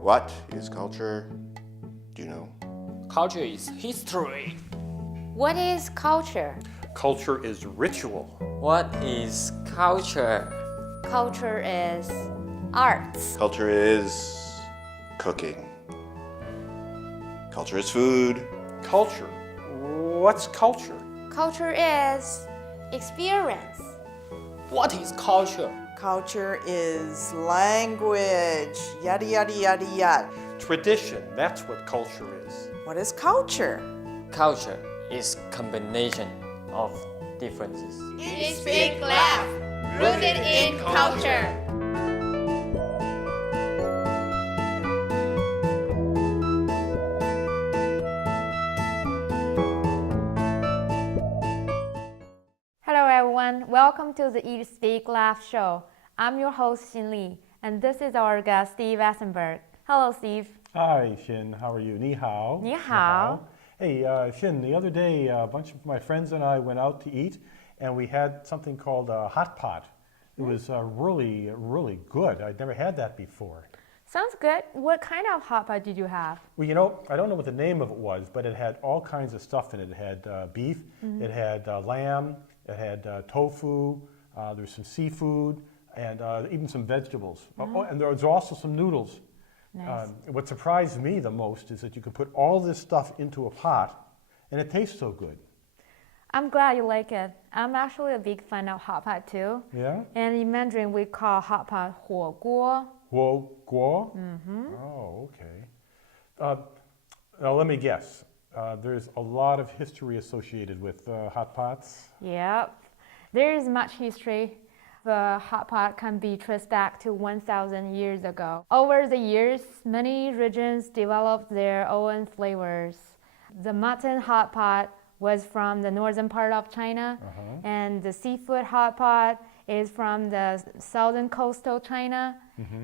What is culture? Do you know? Culture is history. What is culture? Culture is ritual. What is culture? Culture is arts. Culture is cooking. Culture is food. Culture. What's culture? Culture is experience. What is culture? Culture is language, yada, yada, yada, yada. Tradition. That's what culture is. What is culture? Culture is combination of differences. Speak Laugh, rooted in culture. Hello everyone, welcome to the Eat, Speak, Laugh show. I'm your host Xin Li, and this is our guest Steve Essenberg. Hello Steve. Hi, Xin. How are you? Ni hao. Ni hao. Hey, Xin, the other day, a bunch of my friends and I went out to eat, and we had something called a hot pot. It was really, really good. I'd never had that before. Sounds good. What kind of hot pot did you have? Well, you know, I don't know what the name of it was, but it had all kinds of stuff in it. It had beef, it had lamb, it had tofu, there was some seafood, and even some vegetables. Oh, and there was also some noodles. Nice. What surprised me the most is that you can put all this stuff into a pot, and it tastes so good. I'm glad you like it. I'm actually a big fan of hot pot too. Yeah? And in Mandarin, we call hot pot 火锅. Guo guo? Oh, okay. Now let me guess. There's a lot of history associated with hot pots. Yep. There is much history. The hot pot can be traced back to 1,000 years ago. Over the years, many regions developed their own flavors. The mutton hot pot was from the northern part of China, and the seafood hot pot is from the southern coastal China,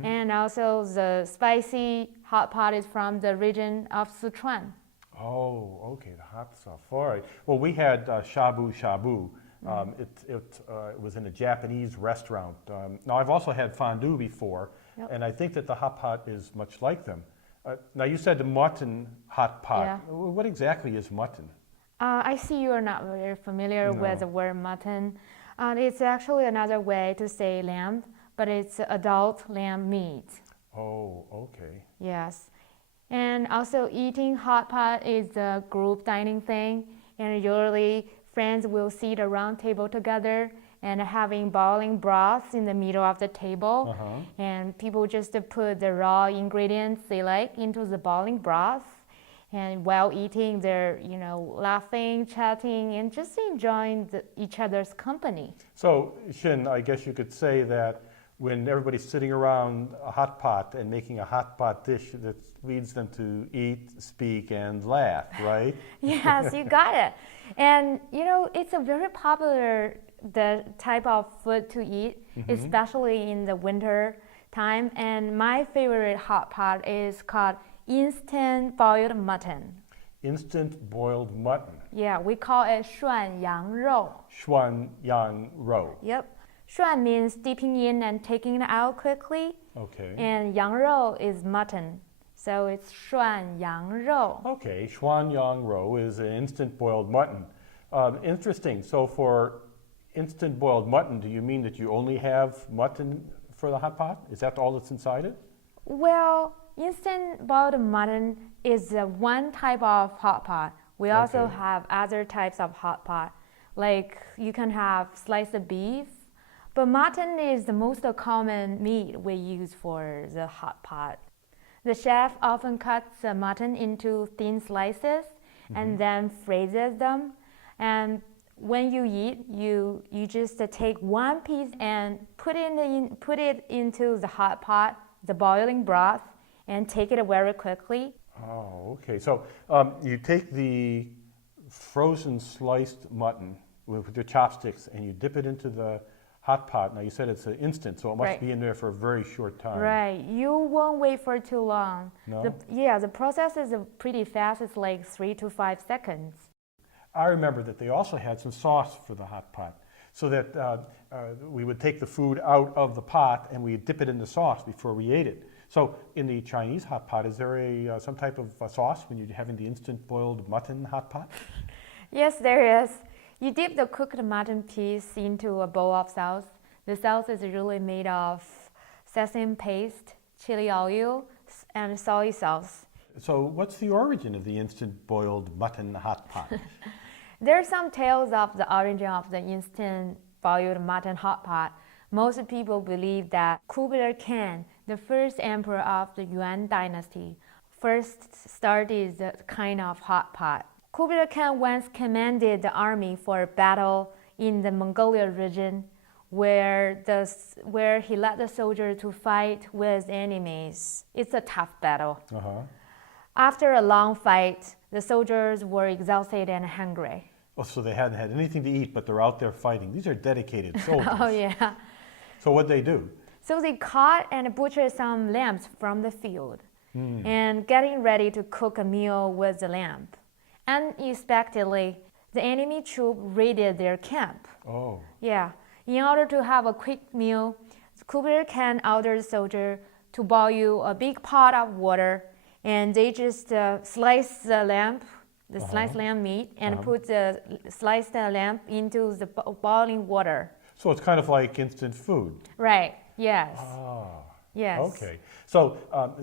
and also the spicy hot pot is from the region of Sichuan. Oh, okay, the hot stuff. All right. Well, we had shabu shabu. It was in a Japanese restaurant. Now, I've also had fondue before, and I think that the hot pot is much like them. Now, you said the mutton hot pot. Yeah. What exactly is mutton? I see you are not very familiar with the word mutton. It's actually another way to say lamb, but it's adult lamb meat. Oh, okay. Yes. And also eating hot pot is a group dining thing, and usually friends will sit around table together and having boiling broths in the middle of the table, and people just put the raw ingredients they like into the boiling broth, and while eating they're laughing, chatting, and just enjoying each other's company. So, Xin, I guess you could say that when everybody's sitting around a hot pot and making a hot pot dish, that leads them to eat, speak, and laugh, right? Yes, you got it. And it's a very popular the type of food to eat, especially in the winter time. And my favorite hot pot is called instant boiled mutton. Instant boiled mutton. Yeah, we call it 涮羊肉. Xuan yang rou. Yep. 涮 means dipping in and taking it out quickly. Okay. And 羊肉 is mutton. So it's 涮羊肉. Okay, Xuan yang rou is an instant boiled mutton. Interesting. So for instant boiled mutton, do you mean that you only have mutton for the hot pot? Is that all that's inside it? Well, instant boiled mutton is one type of hot pot. We also have other types of hot pot. Like you can have sliced beef, but mutton is the most common meat we use for the hot pot. The chef often cuts the mutton into thin slices and then freezes them. And when you eat, you just take one piece and put it into the hot pot, the boiling broth, and take it very quickly. Oh, okay. So you take the frozen sliced mutton with your chopsticks and you dip it into the hot pot. Now you said it's an instant, so it must be in there for a very short time. Right. You won't wait for too long. No? The process is pretty fast. It's like 3 to 5 seconds. I remember that they also had some sauce for the hot pot, so that we would take the food out of the pot and we'd dip it in the sauce before we ate it. So in the Chinese hot pot, is there some type of sauce when you're having the instant boiled mutton hot pot? Yes, there is. You dip the cooked mutton piece into a bowl of sauce. The sauce is really made of sesame paste, chili oil, and soy sauce. So what's the origin of the instant boiled mutton hot pot? There are some tales of the origin of the instant boiled mutton hot pot. Most people believe that Kublai Khan, the first emperor of the Yuan dynasty, first started the kind of hot pot. Kublai Khan once commanded the army for a battle in the Mongolia region where he led the soldiers to fight with enemies. It's a tough battle. After a long fight, the soldiers were exhausted and hungry. Oh, so they hadn't had anything to eat, but they're out there fighting. These are dedicated soldiers. Oh, yeah. So what'd they do? So they caught and butchered some lambs from the field and getting ready to cook a meal with the lamb. Unexpectedly, the enemy troop raided their camp. Oh. Yeah. In order to have a quick meal, Kublai Khan ordered the soldier to boil a big pot of water, and they just slice the lamb, sliced lamb meat, and put the sliced lamb into the boiling water. So it's kind of like instant food. Right. Yes. Ah. Yes. Okay. So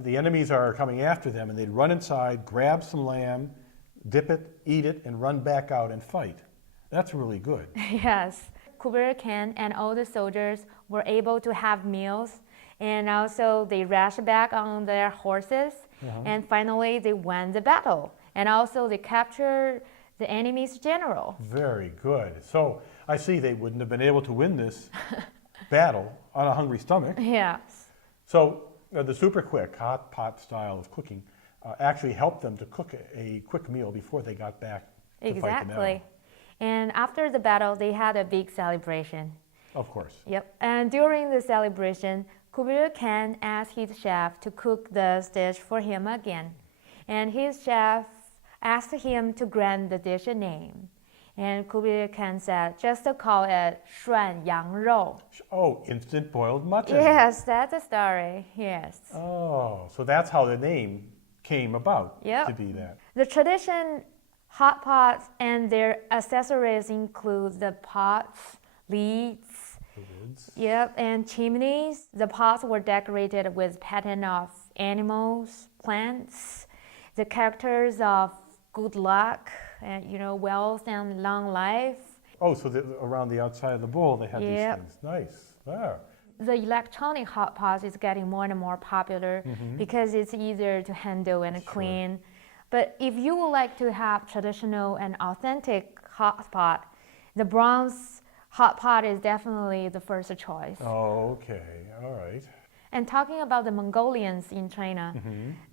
the enemies are coming after them, and they'd run inside, grab some lamb, dip it, eat it, and run back out and fight. That's really good. Yes. Kublai Khan and all the soldiers were able to have meals, and also they rushed back on their horses, and finally they won the battle. And also they captured the enemy's general. Very good. So I see they wouldn't have been able to win this battle on a hungry stomach. Yes. So the super quick hot pot style of cooking actually helped them to cook a quick meal before they got back to fight the battle. Exactly. And after the battle, they had a big celebration. Of course. Yep. And during the celebration, Kublai Khan asked his chef to cook the dish for him again. And his chef asked him to grant the dish a name. And Kublai Khan said, just to call it 涮羊肉. Oh, instant boiled mutton. Yes, that's the story. Yes. Oh, so that's how the name came about Yep. to be that. The tradition hot pots and their accessories include the pots, lids, yep, and chimneys. The pots were decorated with patterns of animals, plants, the characters of good luck, and wealth and long life. Oh, so around the outside of the bowl they had Yep. these things. Nice. There. The electronic hot pot is getting more and more popular because it's easier to handle and clean. But if you would like to have traditional and authentic hot pot, the bronze hot pot is definitely the first choice. Oh, okay. All right. And talking about the Mongolians in China,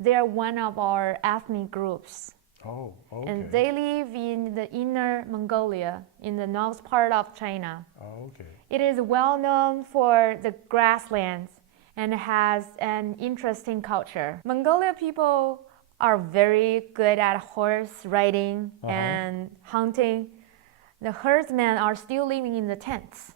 they are one of our ethnic groups. Oh, okay. And they live in the inner Mongolia, in the north part of China. Oh, okay. It is well known for the grasslands and has an interesting culture. Mongolia people are very good at horse riding and hunting. The herdsmen are still living in the tents.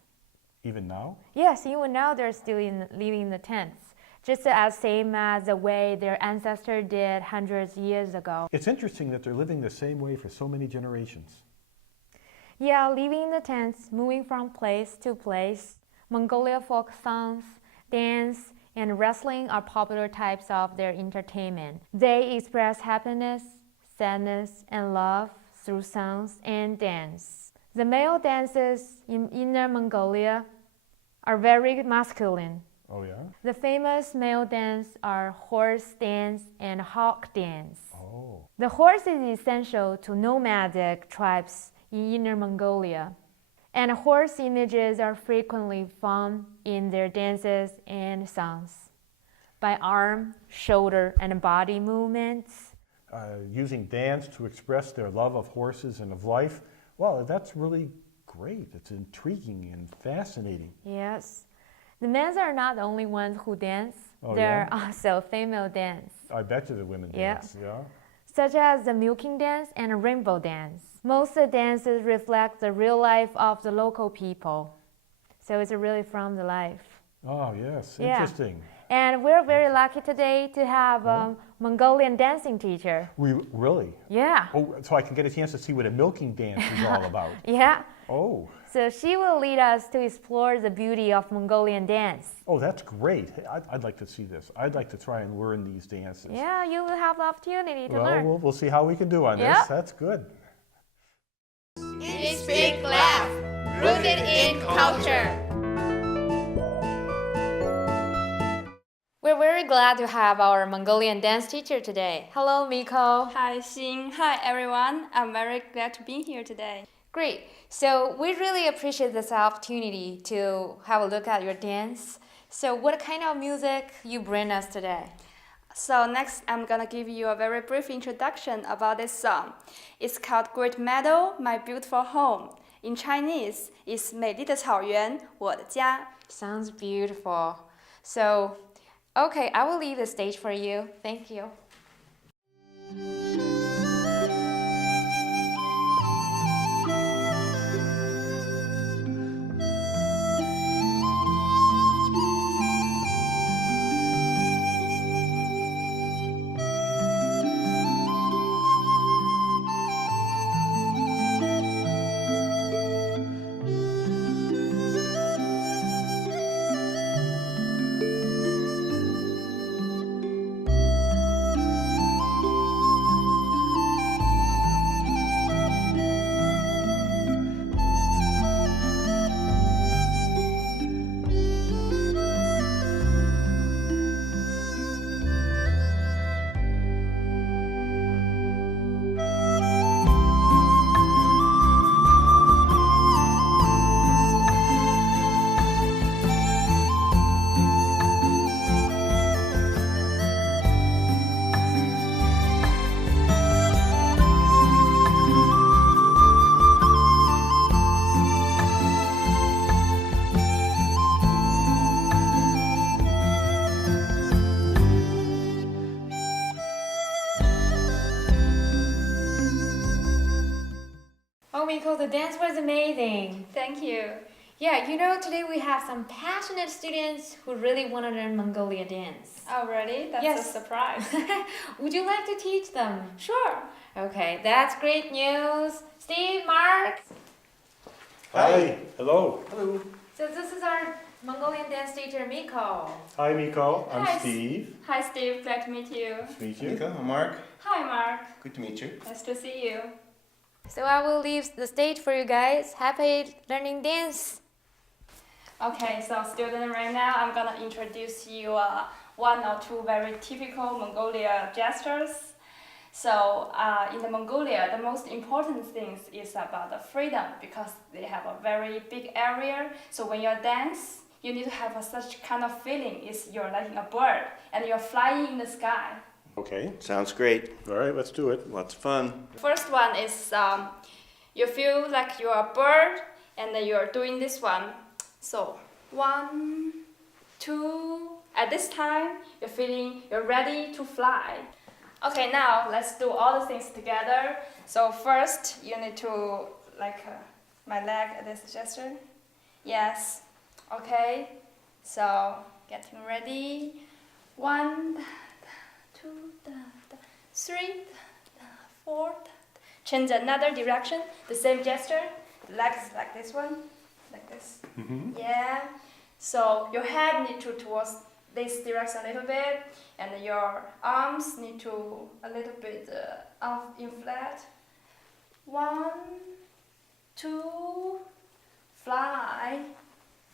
Even now? Yes, even now they're still living in the tents, just as same as the way their ancestors did hundreds of years ago. It's interesting that they're living the same way for so many generations. Yeah, living in the tents, moving from place to place. Mongolia folk songs, dance, and wrestling are popular types of their entertainment. They express happiness, sadness, and love through songs and dance. The male dances in Inner Mongolia are very masculine. Oh, yeah? The famous male dance are horse dance and hawk dance. Oh. The horse is essential to nomadic tribes in Inner Mongolia, and horse images are frequently found in their dances and songs. By arm, shoulder, and body movements. Using dance to express their love of horses and of life. Well, that's really great. It's intriguing and fascinating. Yes. The men are not the only ones who dance. Oh, there yeah? are also female dance, I bet you the women dance. Yeah. such as the milking dance and rainbow dance. Most of the dances reflect the real life of the local people. So it's really from the life. Oh, yes. Yeah. Interesting. And we're very lucky today to have a Mongolian dancing teacher. We really? Yeah. Oh, so I can get a chance to see what a milking dance is all about. Yeah. Oh. So she will lead us to explore the beauty of Mongolian dance. Oh, that's great. Hey, I'd like to see this. I'd like to try and learn these dances. Yeah, you will have the opportunity to Well, learn. we'll see how we can do on Yeah. this. That's good. Eat, Speak, Laugh, rooted in culture. We're very glad to have our Mongolian dance teacher today. Hello, Miko. Hi, Xin. Hi, everyone. I'm very glad to be here today. Great. So we really appreciate this opportunity to have a look at your dance. So what kind of music you bring us today? So next, I'm gonna give you a very brief introduction about this song. It's called Great Meadow, My Beautiful Home. In Chinese, it's 美丽的草原，我的家. Sounds beautiful. So, okay, I will leave the stage for you. Thank you. Oh, Miko, the dance was amazing. Thank you. Yeah, you know, today we have some passionate students who really want to learn Mongolia dance. Oh, really? That's Yes. a surprise. Would you like to teach them? Sure. Okay, that's great news. Steve, Mark. Hi. Hello. So this is our Mongolian dance teacher, Miko. Hi, Miko. I'm Hi. Steve. Hi, Steve. Glad to meet you. Nice to meet you. Nico, I'm Mark. Hi, Mark. Good to meet you. Nice to see you. So I will leave the stage for you guys. Happy learning dance. Okay, so student, right now I'm gonna introduce you one or two very typical Mongolia gestures. So in the Mongolia, the most important things is about the freedom because they have a very big area. So when you dance, you need to have such kind of feeling. Is you're like a bird and you're flying in the sky. Okay. Sounds great. All right, let's do it. Lots of fun. First one is you feel like you're a bird and then you're doing this one. So 1, 2. At this time, you're ready to fly. Okay, now let's do all the things together. So first, you need to my leg at this gesture. Yes. Okay. So getting ready. 1, 2, 3, 4. Change another direction. The same gesture. Legs like this one, like this. Yeah. So your head need to towards this direction a little bit, and your arms need to a little bit up in flat. 1, 2, fly.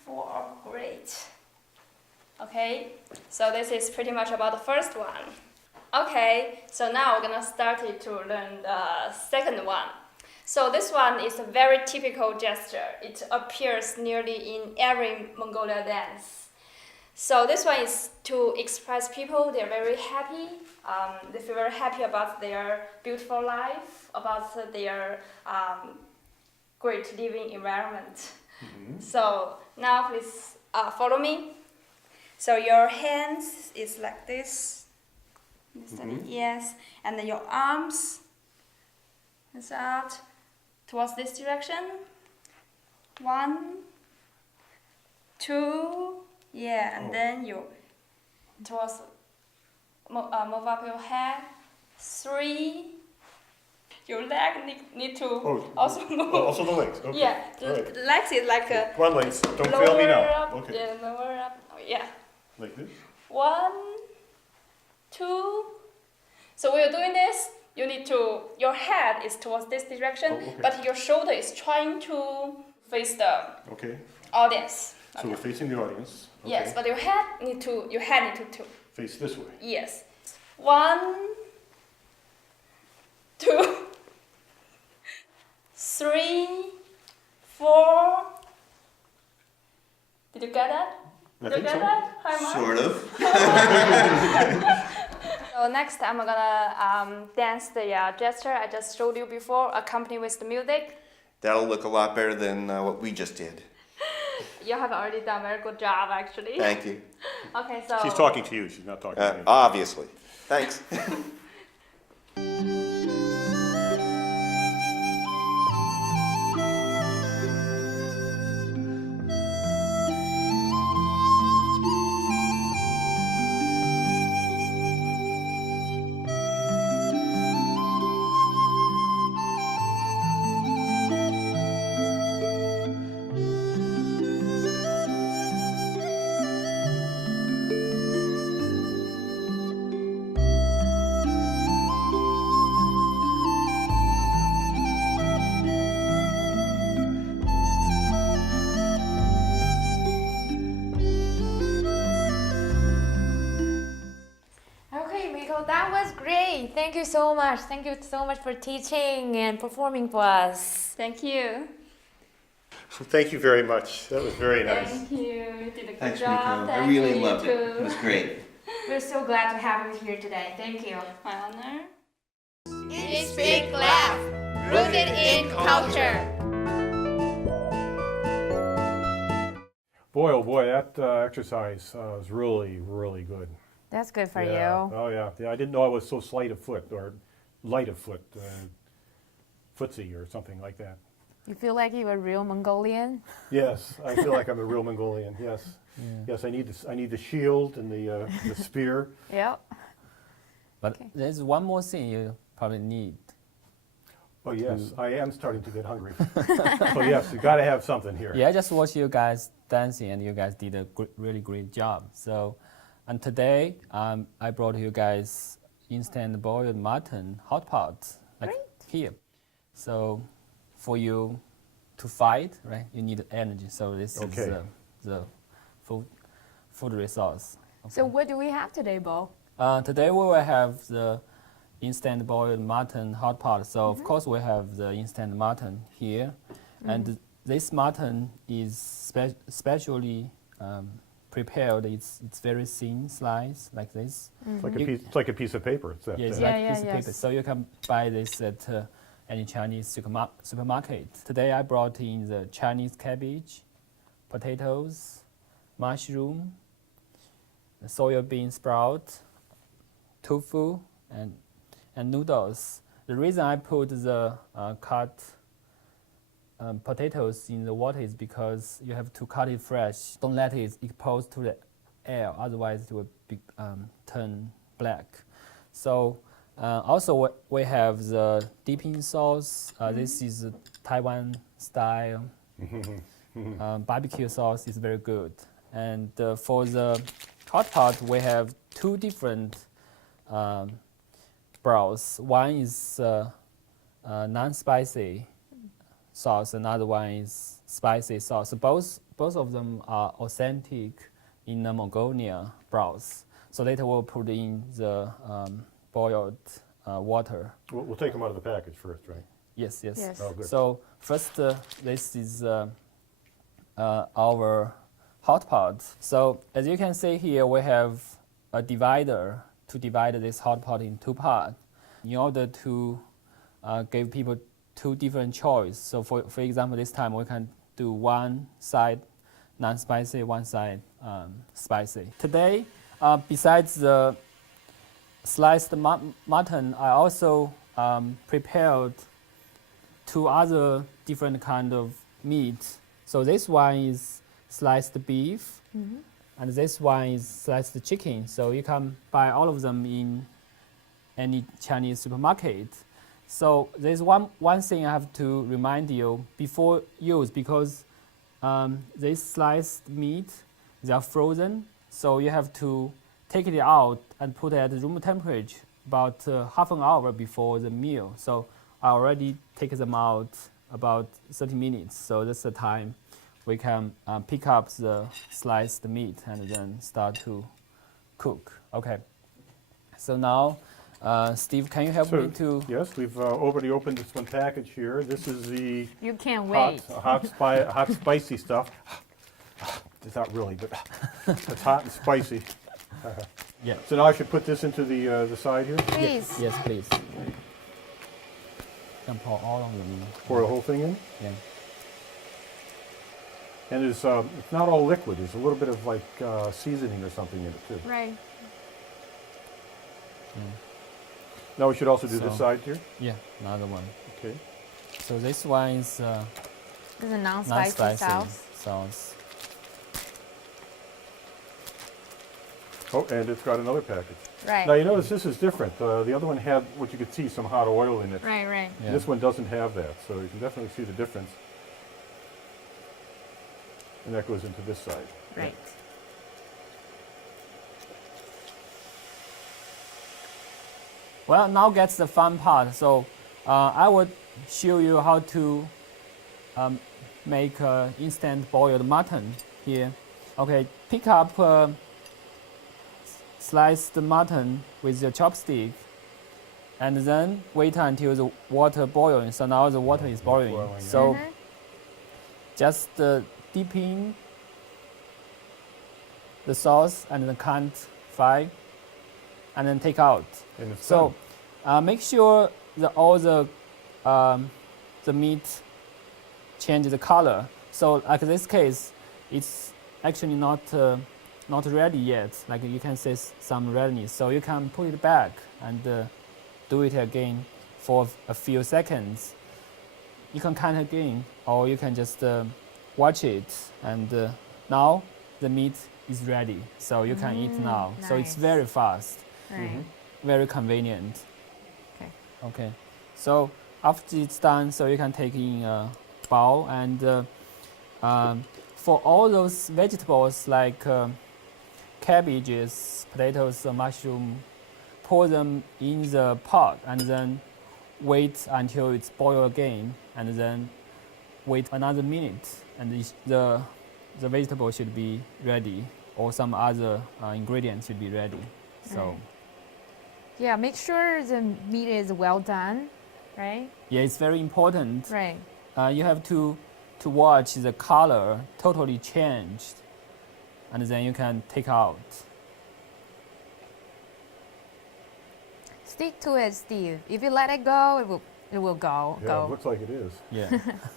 4, great. Okay, so this is pretty much about the first one. Okay, so now we're gonna start to learn the second one. So this one is a very typical gesture. It appears nearly in every Mongolia dance. So this one is to express people they're very happy. They feel very happy about their beautiful life, about their great living environment. So now please follow me. So your hands is like this. Yes, and then your arms is out towards this direction. 1, 2, yeah, and then you towards, move up your head. 3. Your leg need to also move. Also the legs. Okay. Yeah, the legs is like a One legs. Don't lower fail me now. up, Okay. yeah, lower up. Oh, yeah. Like this. 1, 2. So when you're doing this, you need to, your head is towards this direction, Oh, okay. but your shoulder is trying to face the Okay. audience. So we're facing the audience. Okay. Yes, but your head need to Face this way. yes. 1, 2, 3, 4. Did you get that? I Did you think get so. that? Hi, Mark. Sort of. So next I'm gonna dance the gesture I just showed you before, accompanied with the music. That'll look a lot better than what we just did. You have already done a very good job, actually. Thank you. Okay, so She's talking to you. She's not talking to me. Obviously. Thanks. Okay, Miko, that was great. Thank you so much. Thank you so much for teaching and performing for us. thank you. Thank you very much. That was very nice. Thank you. You did a good Thanks, job. Miko. I Thank really you, loved you it. too. It was great. We're so glad to have you here today. Thank you. My honor. Each big laugh, rooted in culture. Boy, oh boy, that exercise was really, really good. That's good for Yeah. you. Oh yeah. I didn't know I was so light of foot, footsie or something like that. You feel like you're a real Mongolian? Yes, I feel like I'm a real Mongolian. Yes, yes. I need the shield and the spear. Yep. But there's one more thing you probably need. Oh yes, I am starting to get hungry. So yes, you got to have something here. Yeah, I just watched you guys dancing, and you guys did a really great job. So, and today I brought you guys instant boiled mutton hot pot, like here. So, for you to fight, right? You need energy. So this is the food resource. Okay. So what do we have today, Bo? Today we will have the instant boiled mutton hot pot. So of course we have the instant mutton here, and this mutton is specially prepared. It's very thin slice like this. It's like a piece of paper. It's that. Yeah, it's like a piece of paper. So you can buy this at any Chinese supermarket. Today I brought in the Chinese cabbage, potatoes, mushroom, soybean sprout, tofu, and noodles. The reason I put the cut potatoes in the water is because you have to cut it fresh. Don't let it expose to the air, otherwise it will turn black. So also we have the dipping sauce. This is Taiwan style barbecue sauce. Is very good. And for the hot pot, we have two different broths. One is non-spicy sauce, another one is spicy sauce. Both of them are authentic in the Mongolia broths. So later we'll put in the boiled water. We'll take them out of the package first, right? Yes. Oh, good. So first, this is our hot pot. So as you can see here, we have a divider to divide this hot pot in two parts in order to give people two different choices. So for example, this time we can do one side non-spicy, one side spicy. Today, besides the sliced mutton, I also prepared two other different kind of meat. So this one is sliced beef, and this one is sliced chicken. So you can buy all of them in any Chinese supermarket. So there's one thing I have to remind you before use, because this sliced meat, they are frozen, so you have to take it out and put it at room temperature about half an hour before the meal. So I already take them out about 30 minutes, so that's the time we can pick up the sliced meat and then start to cook. Okay, so now Steve, can you help me to? Yes, we've already opened this one package here. This is the You can't wait. hot spicy stuff. It's not really, but it's hot and spicy. Yeah. So now I should put this into the side here? Please. Yes, please. You can pour all of them. Pour the whole thing in? Yeah. And it's not all liquid. There's a little bit of like seasoning or something in it too. Right. Now we should also do this So- side here? Yeah, another one. Okay. So this one is This is a non-spicy sauce. sauce. Oh, and it's got another package. Right. Now you notice this is different. The other one had what you could see, some hot oil in it. Right, right. Yeah. This one doesn't have that, so you can definitely see the difference. And that goes into this side. Right. Well, now gets the fun part. So I would show you how to make instant boiled mutton here. Okay, pick up sliced mutton with your chopstick, and then wait until the water boiling. So now the water is boiling. boiling, So Mhm. just dip in the sauce and then can't fry, and then take out. And it's So make sure that all the meat change the color. So like this case, it's actually not ready yet. Like you can see some redness. So you can put it back and do it again for a few seconds. You can count again, or you can just watch it. And now the meat is ready, so you can eat now. So it's nice. very fast, Right. very convenient. Okay. Okay. So after it's done, so you can take in a bowl, and for all those vegetables like cabbages, potatoes, mushroom, pour them in the pot and then wait until it's boiled again, and then wait another minute, and the vegetable should be ready, or some other ingredients should be ready. So Right. Yeah, make sure the meat is well done, right? yeah, it's very important. Right. You have to watch the color totally changed, and then you can take out. Stick to it, Steve. If you let it go, it will go. Yeah, it looks like it is. Yeah.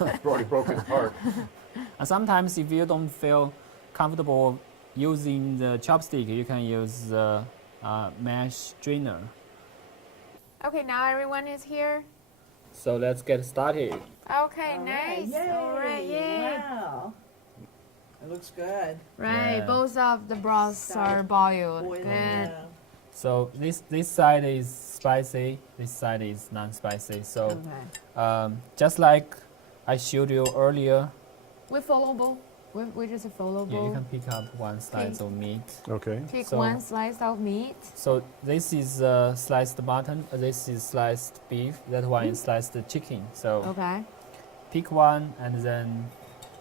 It's already broken apart. And sometimes if you don't feel comfortable using the chopstick, you can use the mash strainer. Okay, now everyone is here. So let's get started. Okay, nice. Yay. All right, yay. Wow. It looks good. Right, Yeah. both of the broths are boiled. Boiling, Good. yeah. So this side is spicy, this side is non-spicy. So Okay. just like I showed you earlier, We follow both. We just follow yeah, you both. can pick up one slice of meat. Okay. Take so- one slice of meat. So this is sliced mutton, this is sliced beef, that one is sliced chicken. So Okay. pick one and then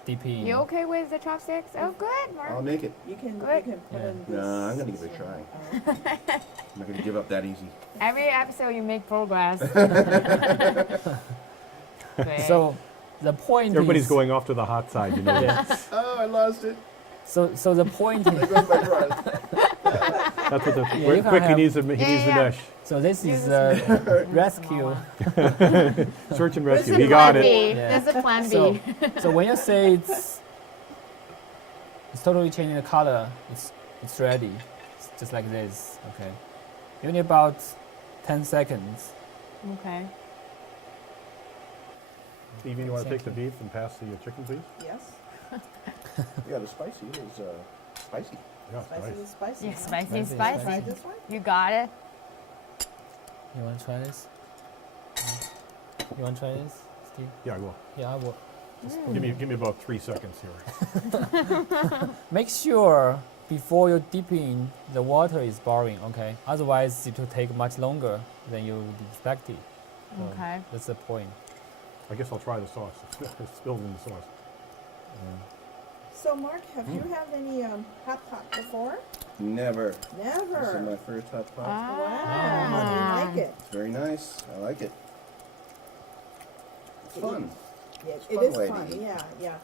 dip in. You okay with the chopsticks? Oh, good, Mark. I'll make it. You can Good. put Yeah. in this. No, I'm gonna give it a try. I'm not gonna give up that easy. Every episode you make progress. Great. So the point Everybody's is, going off to the hot side, you know. yeah. Oh, I lost it. So the point is, There goes my prize. That's what the Yeah, you can quick. He have- needs the mesh. so this is rescue. Search and This rescue. is He got plan it. B. Yeah. This is plan B. So when you say it's totally changing the color, it's ready. It's just like this. Okay. You need about 10 seconds. Okay. Evie, you want to take the beef and pass the chicken, please? Yes. Yeah, the spicy is spicy. Yeah, Spicy, nice. spicy. Yeah, huh? spicy, Spicy, spicy. Try this one? You got it. You want to try this? You want to try this, Steve? Yeah, I will. Yeah, I will. Give me about 3 seconds here. Make sure before you dip in, the water is boiling, okay? Otherwise, it will take much longer than you would expect it. So Okay. That's the point. I guess I'll try the sauce. It's spilled in the sauce. So, Mark, have you had any hot pot before? Never. This is Never. my first hot pot. Wow. How do you like it? It's very nice. I like it. It's fun. Yeah, It's it fun is way to fun. eat. Yeah, yeah.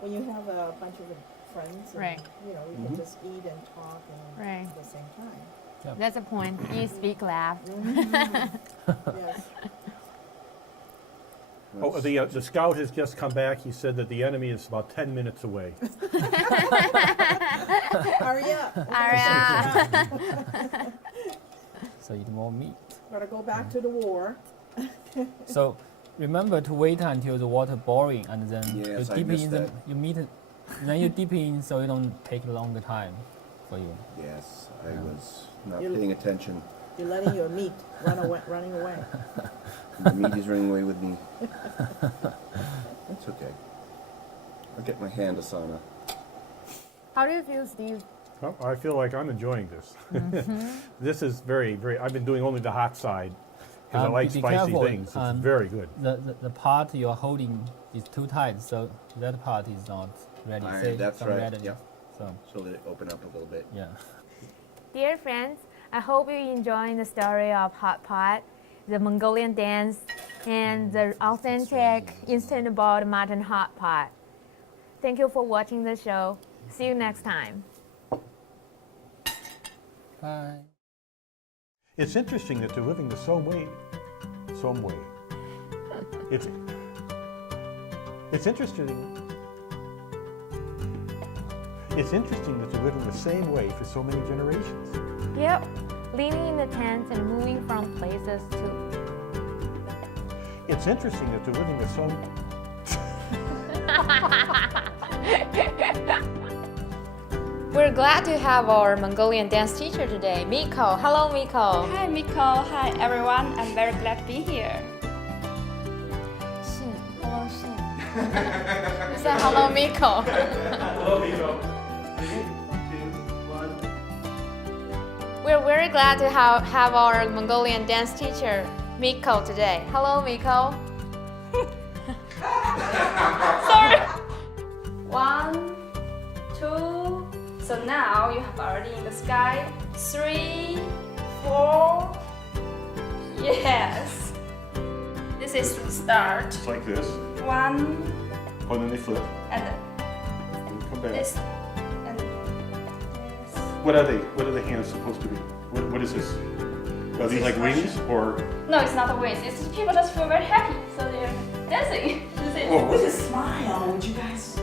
When you have a bunch of friends, and, Right. you know, we can just eat and talk and Right. at the same time. That's the point. You speak, laugh. Yes. Oh, the scout has just come back. He said that the enemy is about 10 minutes away. Hurry up. Aria. So eat more meat. Gotta go back to the war. So remember to wait until the water boiling and then Yes, you I dip missed in that. you meet it, then you dip in so it don't take a longer time for you. Yes, I was not You- paying attention. You're letting your meat running away. The meat is running away with me. That's okay. I'll get my hand a sauna. How do you feel, Steve? Well, I feel like I'm enjoying this. This is very, very. I've been doing only the hot side because I like Be spicy careful, things. It's very good. The part you're holding is too tight, so that part is not ready. Alright, Say that's some right, readiness. yep. So So let it open up a little bit. yeah. Dear friends, I hope you enjoying the story of hot pot, the Mongolian dance, and the authentic instant boiled mutton hot pot. Thank you for watching the show. See you next time. Bye. It's interesting that they're living the same way. It's interesting. It's interesting that they're living the same way for so many generations. Yep, living in the tents and moving from places to. It's interesting that they're living the same. We're glad to have our Mongolian dance teacher today, Miko. Hello, Miko. Hi, Miko. Hi, everyone. I'm very glad to be here. Shin. Hello, Shin. You said hello, Miko. We're very glad to have our Mongolian dance teacher, Miko, today. Hello, Miko. Sorry. 1, 2. So now you have already in the sky. 3, 4. Yes. This is the start. It's like this. 1 Oh, then they flip. and Come back. this and this. What are they? What are the hands supposed to be? What is this? Are these like wings or? No, it's not the waist. It's just people just feel very happy, so they're dancing. This is. Oh, Just smile, would you guys?